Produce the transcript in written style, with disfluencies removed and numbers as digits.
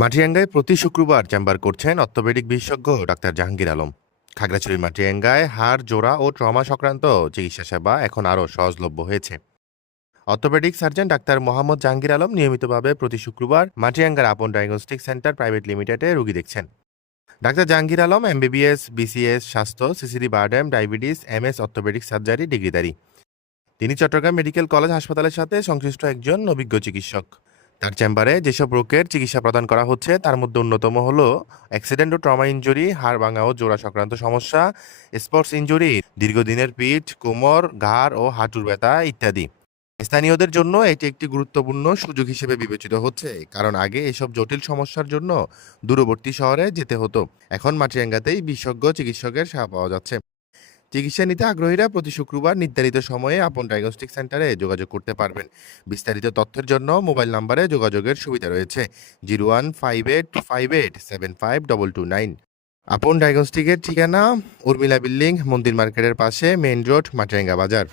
মাটিরাঙ্গায় প্রতি শুক্রবার চেম্বার করছেন অর্থোপেডিক বিশেষজ্ঞ ডাক্তার জাহাঙ্গীর আলম। খাগড়াছড়ির মাটিরাঙ্গায় হাড়, জোড়া ও ট্রমা সংক্রান্ত চিকিৎসা সেবা এখন আরও সহজলভ্য হয়েছে। Orthopaedic surgeon doctor Mohammad Jahangir Alam নিয়মিতভাবে প্রতি শুক্রবার মাটিরাঙ্গার আপন ডায়াগনস্টিক সেন্টার প্রাইভেট লিমিটেডে রোগী দেখছেন। ডাক্তার জাহাঙ্গীর আলম এমবিবিএস, বিসিএস স্বাস্থ্য, CCD BIRDEM, diabetes, MS orthopaedic surgery ডিগ্রিধারী। তিনি চট্টগ্রাম মেডিকেল কলেজ হাসপাতালের সাথে সংশ্লিষ্ট একজন অভিজ্ঞ চিকিৎসক। তার চেম্বারে যেসব রোগের চিকিৎসা প্রদান করা হচ্ছে তার মধ্যে অন্যতম হলো অ্যাক্সিডেন্ট ও ট্রমা ইনজুরি, হাড় ভাঙা ও জোড়া সংক্রান্ত সমস্যা, স্পোর্টস ইনজুরি, দীর্ঘদিনের পিঠ, কোমর, ঘাড় ও হাঁটুর ব্যথা ইত্যাদি। স্থানীয়দের জন্য এটি একটি গুরুত্বপূর্ণ সুযোগ হিসেবে বিবেচিত হচ্ছে, কারণ আগে এসব জটিল সমস্যার জন্য দূরবর্তী শহরে যেতে হতো। এখন মাটিরাঙ্গাতেই বিশেষজ্ঞ চিকিৎসকের সেবা পাওয়া যাচ্ছে। চিকিৎসা নিতে আগ্রহীরা প্রতি শুক্রবার নির্ধারিত সময়ে আপন ডায়াগনস্টিক সেন্টারে যোগাযোগ করতে পারবেন। বিস্তারিত তথ্যের জন্য মোবাইল নম্বরে যোগাযোগের সুবিধা রয়েছে 015858752229। আপন ডায়াগনস্টিকের ঠিকানা উর্মিলা বিল্ডিং, মন্দির মার্কেটের পাশে, মেইন রোড, মাটিরাঙ্গা বাজার।